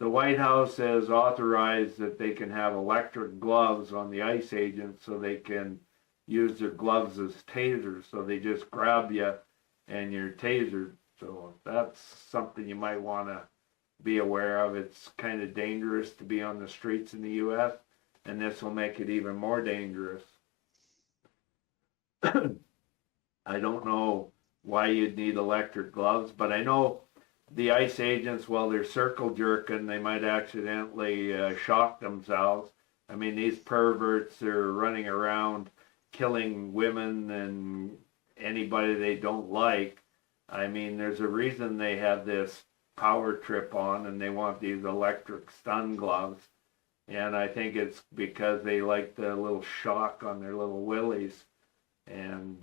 the White House has authorized that they can have electric gloves on the ICE agents so they can use their gloves as tasers. So they just grab you and you're tasered. So that's something you might want to be aware of. It's kind of dangerous to be on the streets in the U.S., and this will make it even more dangerous. I don't know why you'd need electric gloves, but I know the ICE agents, while they're circle jerking, they might accidentally shock themselves. I mean, these perverts are running around killing women and anybody they don't like. I mean, there's a reason they have this power trip on and they want these electric stun gloves. And I think it's because they like the little shock on their little willies. And,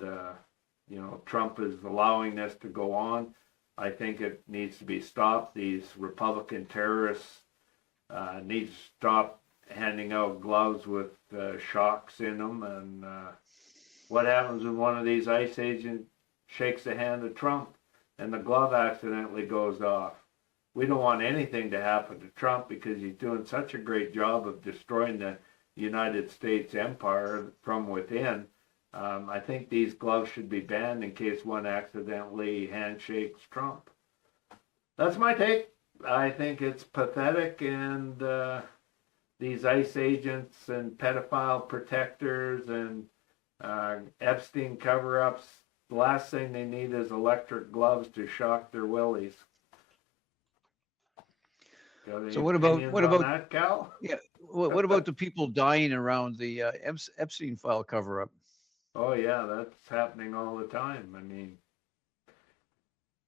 you know, Trump is allowing this to go on. I think it needs to be stopped. These Republican terrorists need to stop handing out gloves with shocks in them. And what happens when one of these ICE agents shakes the hand of Trump and the glove accidentally goes off? We don't want anything to happen to Trump because he's doing such a great job of destroying the United States empire from within. I think these gloves should be banned in case one accidentally handshakes Trump. That's my take. I think it's pathetic, and these ICE agents and pedophile protectors and Epstein cover-ups, the last thing they need is electric gloves to shock their willies. So what about that, Cal? Yeah, what about the people dying around the Epstein file cover-up? Oh yeah, that's happening all the time. I mean,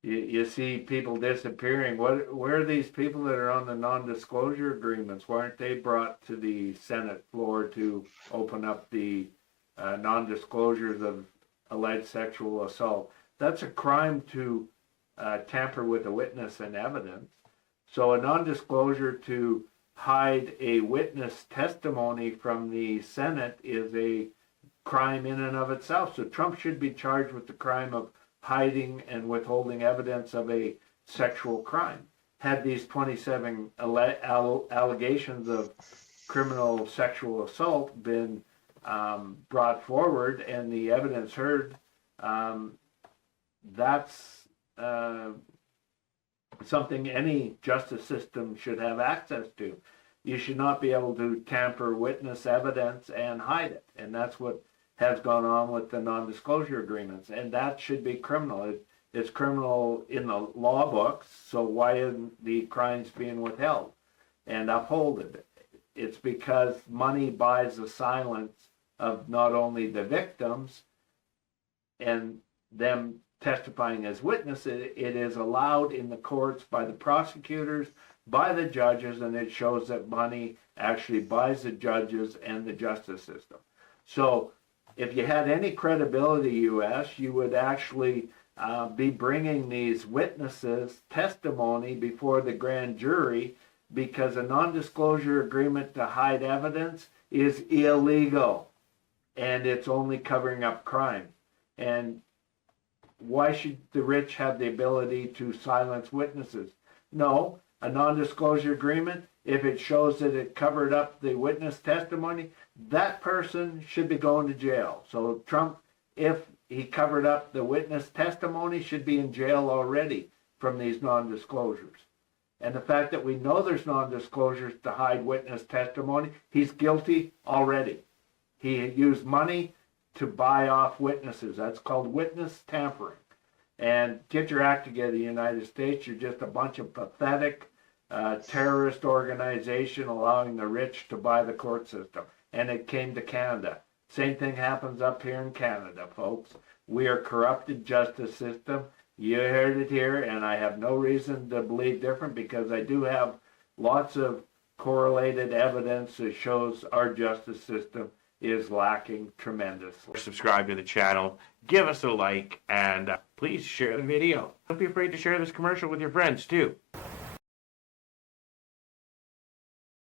you see people disappearing. Where are these people that are on the non-disclosure agreements? Why aren't they brought to the Senate floor to open up the non-disclosures of alleged sexual assault? That's a crime to tamper with a witness and evidence. So a non-disclosure to hide a witness testimony from the Senate is a crime in and of itself. So Trump should be charged with the crime of hiding and withholding evidence of a sexual crime. Had these 27 allegations of criminal sexual assault been brought forward and the evidence heard, that's something any justice system should have access to. You should not be able to tamper witness evidence and hide it. And that's what has gone on with the non-disclosure agreements. And that should be criminal. It's criminal in the law books, so why isn't the crimes being withheld and upholded? It's because money buys the silence of not only the victims and them testifying as witnesses, it is allowed in the courts by the prosecutors, by the judges, and it shows that money actually buys the judges and the justice system. So if you had any credibility, U.S., you would actually be bringing these witnesses' testimony before the grand jury, because a non-disclosure agreement to hide evidence is illegal, and it's only covering up crime. And why should the rich have the ability to silence witnesses? No, a non-disclosure agreement, if it shows that it covered up the witness testimony, that person should be going to jail. So Trump, if he covered up the witness testimony, should be in jail already from these non-disclosures. And the fact that we know there's non-disclosures to hide witness testimony, he's guilty already. He used money to buy off witnesses. That's called witness tampering. And get your act together, United States. You're just a bunch of pathetic terrorist organization allowing the rich to buy the court system. And it came to Canada. Same thing happens up here in Canada, folks. We are corrupted justice system. You heard it here, and I have no reason to believe different because I do have lots of correlated evidence that shows our justice system is lacking tremendously. Subscribe to the channel, give us a like, and please share the video. Don't be afraid to share this commercial with your friends too.